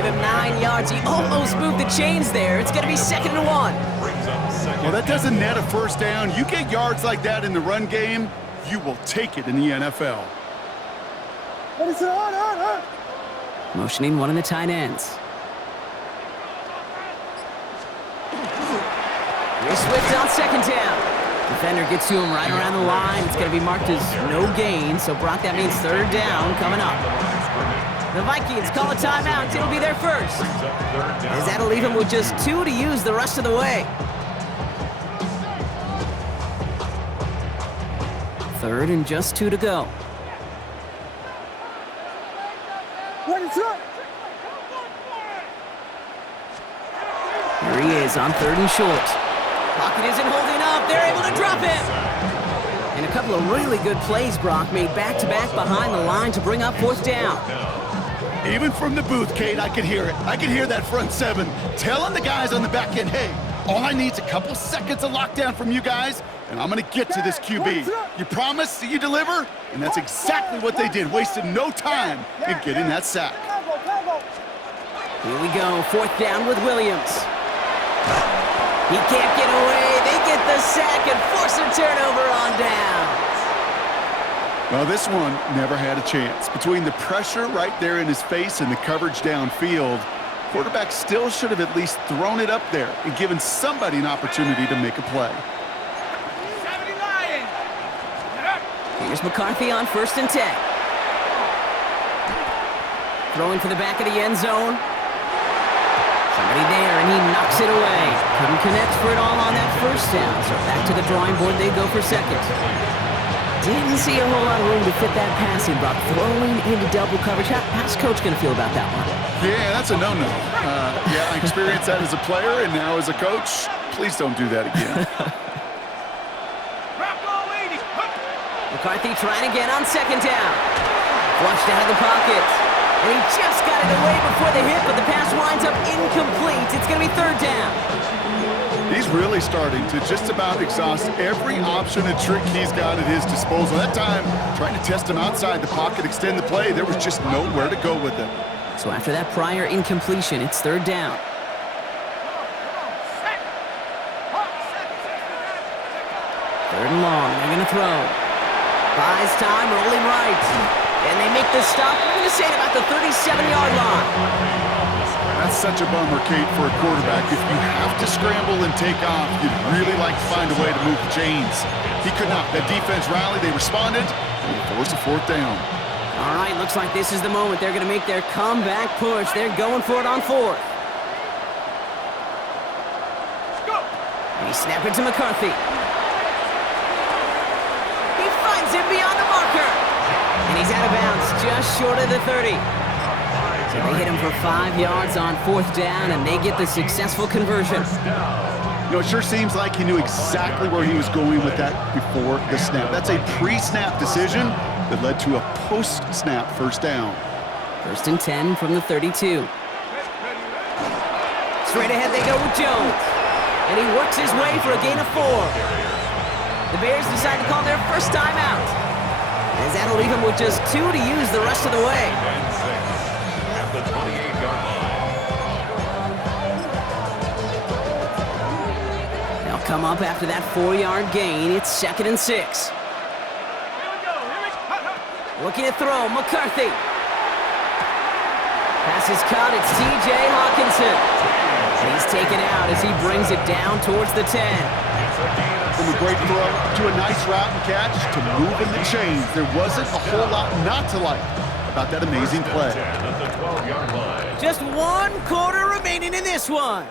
give him 9 yards. He almost moved the chains there. It's going to be 2nd and 1. Well, that doesn't net a first down. You get yards like that in the run game, you will take it in the NFL. Motioning one of the tight ends. Here's Swift on 2nd down. Defender gets to him right around the line. It's going to be marked as no gain. So, Brock, that means 3rd down coming up. The Vikings call a timeout. It'll be their first. As that'll leave him with just 2 to use the rest of the way. 3rd and just 2 to go. Here he is on 3rd and short. Pocket isn't holding up. They're able to drop him. And a couple of really good plays, Brock, made back-to-back behind the line to bring up 4th down. Even from the booth, Kate, I could hear it. I could hear that front 7 telling the guys on the back end, hey, all I need is a couple seconds of lockdown from you guys, and I'm going to get to this QB. You promise that you deliver? And that's exactly what they did. Wasted no time in getting that sack. Here we go. 4th down with Williams. He can't get away. They get the sack and force a turnover on down. Well, this one never had a chance. Between the pressure right there in his face and the coverage downfield, quarterback still should have at least thrown it up there and given somebody an opportunity to make a play. Here's McCarthy on 1st and 10. Throwing for the back of the end zone. Somebody there, and he knocks it away. Couldn't connect for it all on that 1st down. So back to the drawing board, they go for 2nd. Didn't see a whole lot of room to fit that passing, Brock. Throwing into double coverage. How's Coach going to feel about that one? Yeah, that's a no-no. Yeah, I experienced that as a player, and now as a coach, please don't do that again. McCarthy trying again on 2nd down. Flushed out of the pocket. And he just got it away before the hit, but the pass winds up incomplete. It's going to be 3rd down. He's really starting to just about exhaust every option and trick he's got at his disposal. That time, trying to test him outside the pocket, extend the play, there was just nowhere to go with it. So after that prior incompletion, it's 3rd down. 3rd and long. They're going to throw. Buys time, rolling right. And they make the stop, I'm going to say, about the 37-yard line. That's such a bummer, Kate, for a quarterback. If you have to scramble and take off, you'd really like to find a way to move the chains. He could not. That defense rallied, they responded, and they forced a 4th down. All right, looks like this is the moment. They're going to make their comeback push. They're going for it on 4th. And he snapped it to McCarthy. He finds him beyond the marker. And he's out of bounds, just short of the 30. So they hit him for 5 yards on 4th down, and they get the successful conversion. You know, it sure seems like he knew exactly where he was going with that before the snap. That's a pre-snap decision that led to a post-snap 1st down. 1st and 10 from the 32. Straight ahead they go with Jones. And he works his way for a gain of 4. The Bears decide to call their first timeout. As that'll leave him with just 2 to use the rest of the way. At the 28-yard line. They'll come up after that 4-yard gain. It's 2nd and 6. Looking to throw, McCarthy. Pass is caught, it's T.J. Hawkinson. And he's taken out as he brings it down towards the 10. From a great throw to a nice route and catch to moving the chains. There wasn't a whole lot not to like about that amazing play. Just 1 quarter remaining in this one.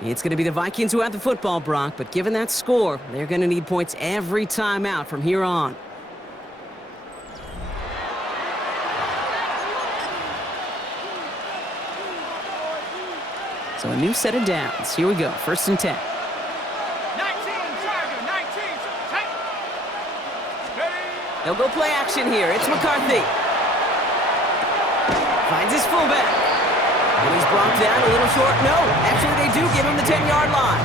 It's going to be the Vikings who have the football, Brock, but given that score, they're going to need points every time out from here on. So a new set of downs. Here we go, 1st and 10. They'll go play action here. It's McCarthy. Finds his fullback. And he's brought down a little short. No, actually they do give him the 10-yard line.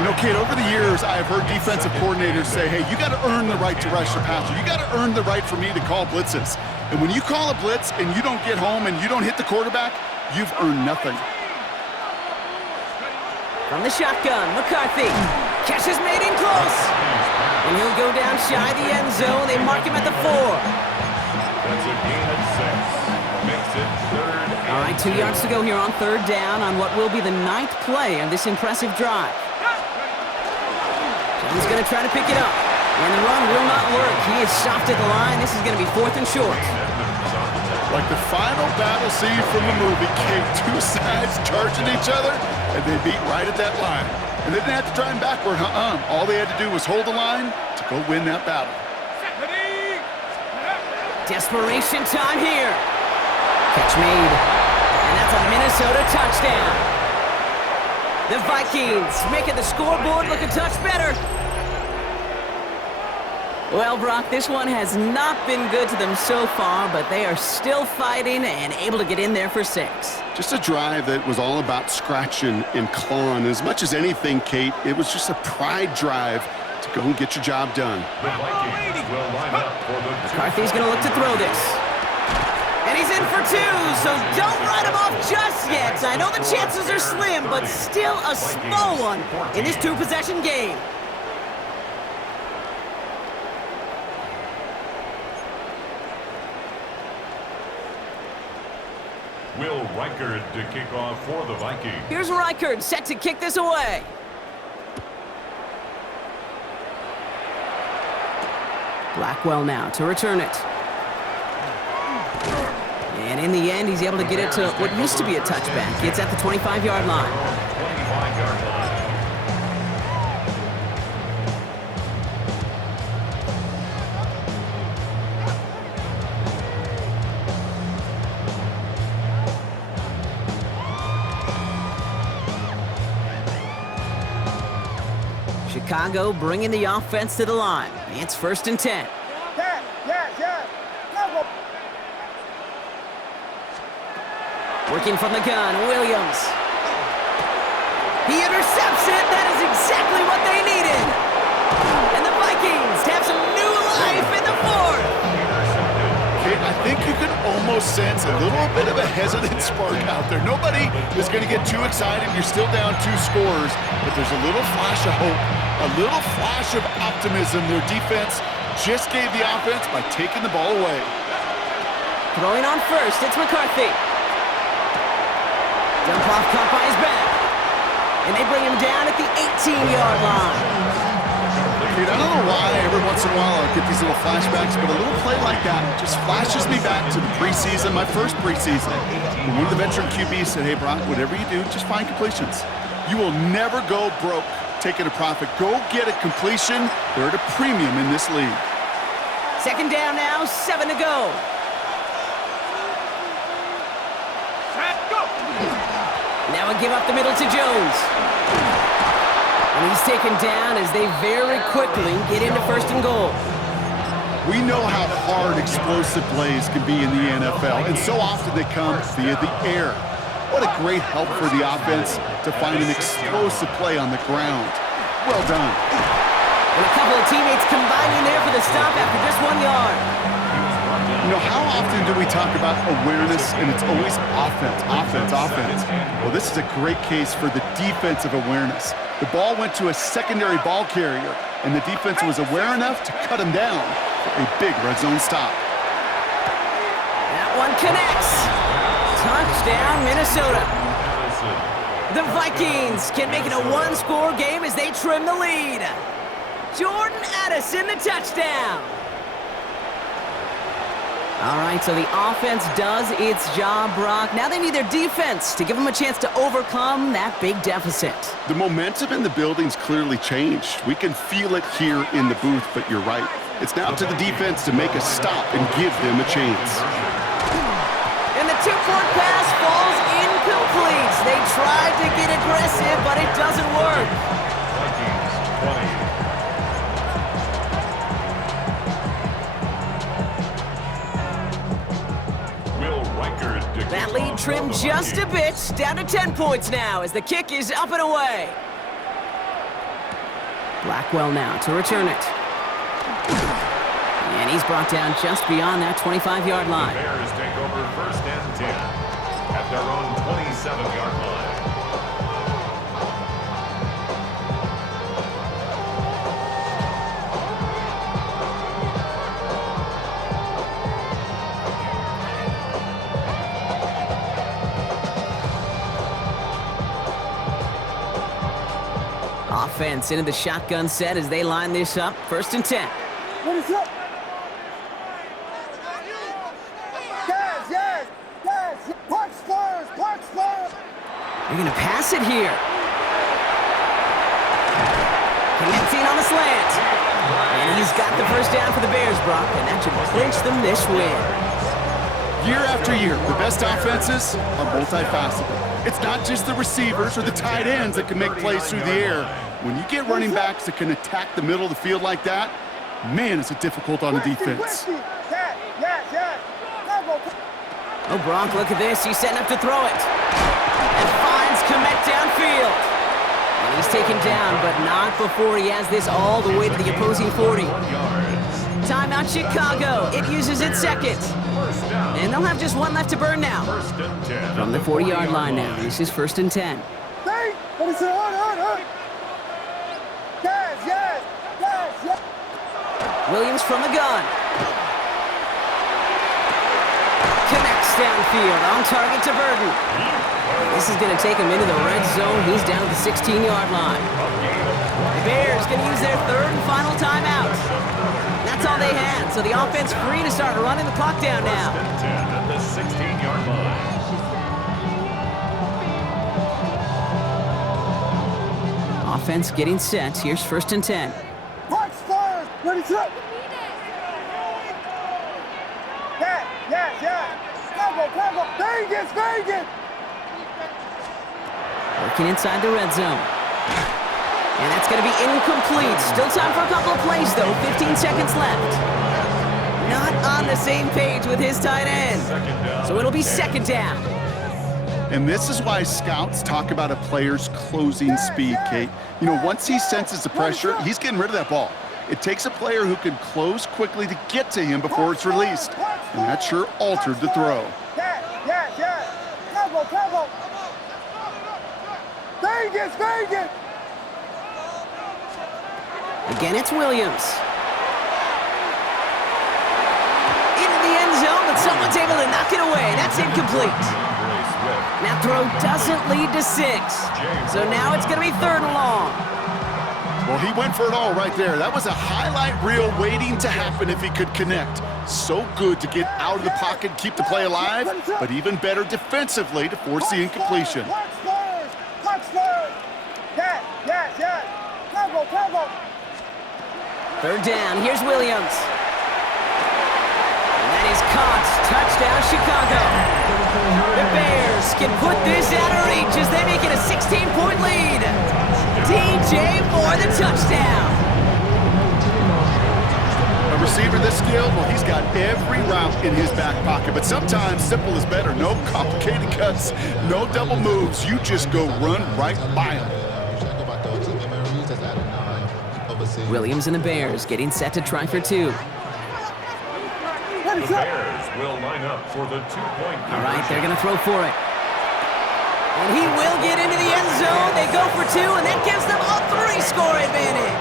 You know, Kate, over the years, I've heard defensive coordinators say, hey, you got to earn the right to rush the passer. You got to earn the right for me to call blitzes. And when you call a blitz and you don't get home and you don't hit the quarterback, you've earned nothing. From the shotgun, McCarthy. Catch is made in close. And he'll go down shy of the end zone. They mark him at the 4. That's a gain of 6. Makes it 3rd. All right, 2 yards to go here on 3rd down on what will be the 9th play of this impressive drive. Jones going to try to pick it up. And the run will not work. He is soft at the line. This is going to be 4th and short. Like the final battle scene from the movie, Kate, 2 sides charging each other, and they beat right at that line. And they didn't have to drive backward, All they had to do was hold the line to go win that battle. Desperation time here. Catch made. And that's a Minnesota touchdown. The Vikings making the scoreboard look a touch better. Well, Brock, this one has not been good to them so far, but they are still fighting and able to get in there for 6. Just a drive that was all about scratching and clawing. As much as anything, Kate, it was just a pride drive to go and get your job done. The Vikings will line up for the McCarthy's going to look to throw this. And he's in for 2, so don't write him off just yet. I know the chances are slim, but still a small one in this 2-possession game. Will Reichard to kick off for the Vikings. Here's Reichard set to kick this away. Blackwell now to return it. And in the end, he's able to get it to what used to be a touchback. It's at the 25-yard line. 25-yard line. Chicago bringing the offense to the line. It's 1st and 10. Working from the gun, Williams. He intercepts it. That is exactly what they needed. And the Vikings have some new life in the 4th. Kate, I think you can almost sense a little bit of a hesitant spark out there. Nobody is going to get too excited. You're still down 2 scores, but there's a little flash of hope, a little flash of optimism. Their defense just gave the offense by taking the ball away. Throwing on first, it's McCarthy. Dump off caught by his back. And they bring him down at the 18-yard line. Dude, I don't know why every once in a while I get these little flashbacks, but a little play like that just flashes me back to the preseason, my first preseason. When one of the veteran QBs said, hey, Brock, whatever you do, just find completions. You will never go broke taking a profit. Go get a completion. They're at a premium in this league. 2nd down now, 7 to go. Now a give up the middle to Jones. And he's taken down as they very quickly get into 1st and goal. We know how hard explosive plays can be in the NFL, and so often they come via the air. What a great help for the offense to find an explosive play on the ground. Well done. And a couple of teammates combining there for the stop after just 1 yard. You know, how often do we talk about awareness, and it's always offense, offense, offense? Well, this is a great case for the defensive awareness. The ball went to a secondary ball carrier, and the defense was aware enough to cut him down for a big red zone stop. That one connects. Touchdown, Minnesota. The Vikings can make it a 1-score game as they trim the lead. Jordan Addison, the touchdown. All right, so the offense does its job, Brock. Now they need their defense to give them a chance to overcome that big deficit. The momentum in the building's clearly changed. We can feel it here in the booth, but you're right. It's now to the defense to make a stop and give them a chance. And the 2-point pass falls incomplete. They tried to get aggressive, but it doesn't work. Vikings 20. That lead trimmed just a bit, down to 10 points now as the kick is up and away. Blackwell now to return it. And he's brought down just beyond that 25-yard line. The Bears take over 1st and 10 at their own 7-yard line. Offense into the shotgun set as they line this up. 1st and 10. What is up? Yes. Punch first. They're going to pass it here. Connecting on the slant. And he's got the first down for the Bears, Brock, and that should clinch them this win. Year after year, the best offenses are multifaceted. It's not just the receivers or the tight ends that can make plays through the air. When you get running backs that can attack the middle of the field like that, man, is it difficult on the defense. Yes. Oh, Brock, look at this. He's setting up to throw it. And finds Kmet downfield. And he's taken down, but not before he has this all the way to the opposing 40. Timeout Chicago. It uses its second. And they'll have just one left to burn now. From the 40-yard line now. This is 1st and 10. Hey, what is it? Yes. Williams from the gun. Connects downfield. On target to Burden. This is going to take him into the red zone. He's down at the 16-yard line. The Bears going to use their 3rd and final timeout. That's all they had, so the offense free to start running the clock down now. 10 at the 16-yard line. Offense getting set. Here's 1st and 10. Punch first. Ready, set. Yes. Combo. Vegas. Working inside the red zone. And that's going to be incomplete. Still time for a couple of plays, though. 15 seconds left. Not on the same page with his tight end. So it'll be 2nd down. And this is why scouts talk about a player's closing speed, Kate. You know, once he senses the pressure, he's getting rid of that ball. It takes a player who can close quickly to get to him before it's released. And that sure altered the throw. Yes. Combo. Vegas. Again, it's Williams. Into the end zone, but someone's able to knock it away. That's incomplete. That throw doesn't lead to 6. So now it's going to be 3rd and long. Well, he went for it all right there. That was a highlight reel waiting to happen if he could connect. So good to get out of the pocket, keep the play alive, but even better defensively to force the incompletion. Punch first. Yes. Combo. 3rd down. Here's Williams. And that is caught. Touchdown, Chicago. The Bears can put this out of reach as they make it a 16-point lead. DJ Moore, the touchdown. A receiver this skilled, well, he's got every route in his back pocket, but sometimes simple is better. No complicated cuts, no double moves. You just go run right by him. Williams and the Bears getting set to try for 2. The Bears will line up for the 2-point. All right, they're going to throw for it. And he will get into the end zone. They go for 2, and that gives them a 3-score advantage.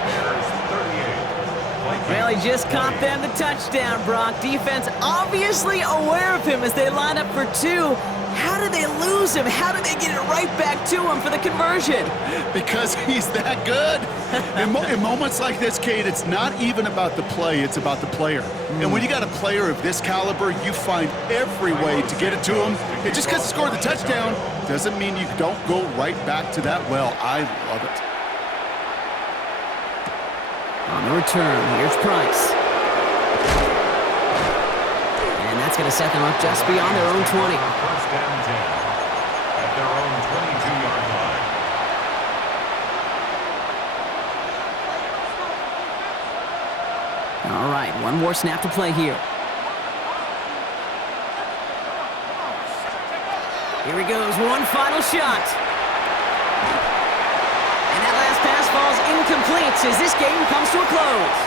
Well, he just caught them the touchdown, Brock. Defense obviously aware of him as they line up for 2. How did they lose him? How did they get it right back to him for the conversion? Because he's that good. In moments like this, Kate, it's not even about the play, it's about the player. And when you got a player of this caliber, you find every way to get it to him. And just because he scored the touchdown doesn't mean you don't go right back to that well. I love it. On the return, here's Price. And that's going to set them up just beyond their own 20. First down 10 at their own 22-yard line. All right, one more snap to play here. Here he goes, one final shot. And that last pass falls incomplete as this game comes to a close.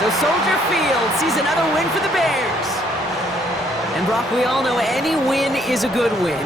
So Soldier Field sees another win for the Bears. And Brock, we all know any win is a good win.